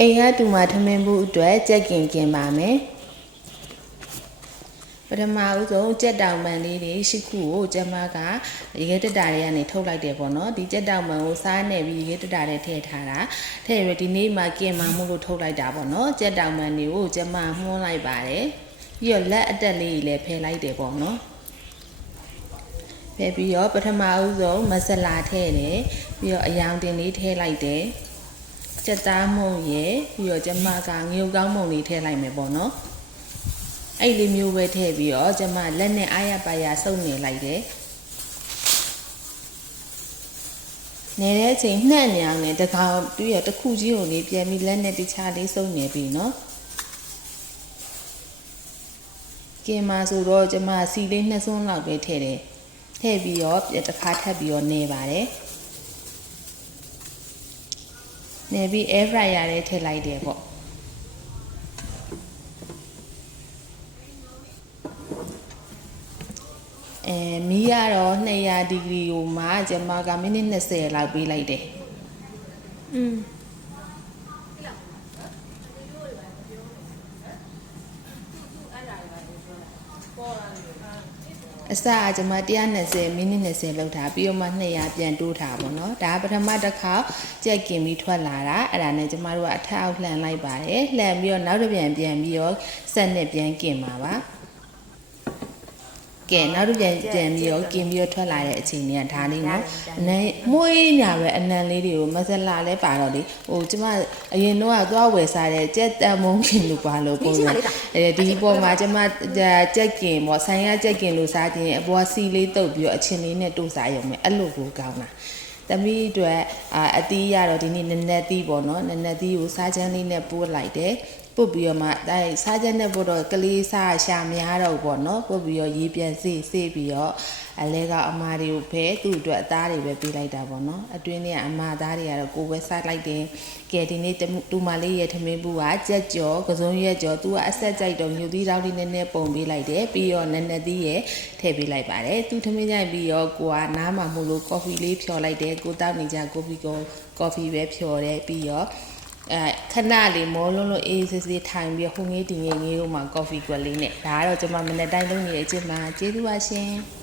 အိမ်ကတူမထမင်းဘူးအတွက်ကြက်ကင်ပါမယ်ပထမဦးဆုံးကြက်တောင်ပန်လေးတွေ၈ခုကိုကျမကရေခဲတက်တာတွေကနေထုတ်လိုက်တယ်ပေါ့နော်ဒီကြက်တောင်ပန်ကိုစားနေပြီးရေခဲတက်တာတွေထည့်ထားတာထည့်ရဒီနေ့မှကင်မာမှုလို့ထုတ်လိုက်တာပေါ့နော်ကြက်တောင်ပန်တွေကိုကျမမှုန်းလိုက်ပါတယ်ပြီးတော့လက်အတက်လေးကြီးလည်းဖယ်လိုက်တယ်ပေါ့နော်ဖယ်ပြီးတော့ပထမဦးဆုံးမဆလာထည့်တယ်ပြီးတော့အယောင်တင်လေးထည့်လိုက်တယ်ကြက်သားမုံရယ်ပြီးတော့ကျမကငရုတ်ကောင်းမုံလေးထည့်လိုက်မယ်ပေါ့နော်အဲ့လေးမျိုးပဲထည့်ပြီးတော့ကျမလက်နဲ့အားရပါရစုပ်နေလိုက်တယ်နေတဲ့အချိန်နှံ့နေအောင်နဲ့တကောင်ပြီးရတစ်ခုချင်းကိုလေးပြန်ပြီးလက်နဲ့တခြားလေးစုပ်နေပြီနော်ကင်မာဆိုတော့ကျမစီလေး2စွန်းလောက်ပဲထည့်တယ်ထည့်ပြီးတော့တစ်ခါထပ်ပြီးတော့နေပါတယ်နေပြီး air fryer ထဲထည့်လိုက်တယ်ပေါ့မီးကတော့200ဒီဂရီကိုမှကျမကမိနစ်20လောက်ပေးလိုက်တယ်အစကကျမ120မိနစ်20လောက်ထားပြီးတော့မှ200ပြန်တိုးထားပါတော့ဒါပထမတစ်ခါကြက်ကင်ပြီးထွက်လာတာအဲ့ဒါနဲ့ကျမတို့ကအထက်အောက်လှန်လိုက်ပါတယ်လှန်ပြီးတော့နောက်တစ်ပြန်ပြီးတော့ဆက်နဲ့ပြန်ကင်ပါပါကဲနောက်တစ်ပြန်ပြီးတော့ကင်ပြီးတော့ထွက်လာတဲ့အချိန်တွေကဒါလေးနော်အနံမွေးညာပဲအနံလေးတွေကိုမဆလာလဲပါတော့လေဟိုကျမအရင်တော့သွားဝယ်စားတဲ့ကြက်တန်မုံခင်လို့ပါလို့ပုံစံဒီပေါ်မှာကျမကြက်ကင်ပေါ့ဆိုင်ရကြက်ကင်လို့စားခြင်းအပေါ်စီလေးတုပ်ပြီးတော့အချင်းလေးနဲ့တို့စားရုံပဲအဲ့လိုကိုကောင်းတာသမီးအတွက်အသီးရတော့ဒီနေ့နနက်သီးပေါ့နော်နနက်သီးကိုစားချမ်းလေးနဲ့ပို့လိုက်တယ်ပုတ်ပြီးတော့မှအဲစားချက်နဲ့ပို့တော့ကလေးစားရှာများတော့ပေါ့နော်ပုတ်ပြီးတော့ရေးပြန်စေးပြီးတော့အလဲကအမတွေကိုဖဲသူ့အတွက်အသားတွေပဲပေးလိုက်တာပေါ့နော်အတွင်းထဲကအမသားတွေကတော့ကိုယ်ပဲစားလိုက်တယ်ကဲဒီနေ့တူမလေးရဲ့ထမင်းဘူးကကြက်ကြော်ကစုံရက်ကြော်သူကအဆက်ကြိုက်တော့ညူသီးတောင်းလေးနည်းနည်းပုံပေးလိုက်တယ်ပြီးတော့နက်နက်သီးရဲ့ထည့်ပေးလိုက်ပါတယ်သူထမင်းကြိုက်ပြီးတော့ကိုကနားမှာမို့လို့ကော်ဖီလေးဖြော်လိုက်တယ်ကိုတောက်နေကြကော်ဖီပဲဖြော်တယ်ပြီးတော့ခဏလေးမောလုံးအေးဆေးဆေးထိုင်ပြီးဟိုငေးတင်ငေးတို့မှာကော်ဖီကွက်လေးနဲ့ဒါကတော့ကျွန်မမနေ့တိုင်းလုပ်နေတဲ့အချိန်မှာကျေးဇူးပါရှင်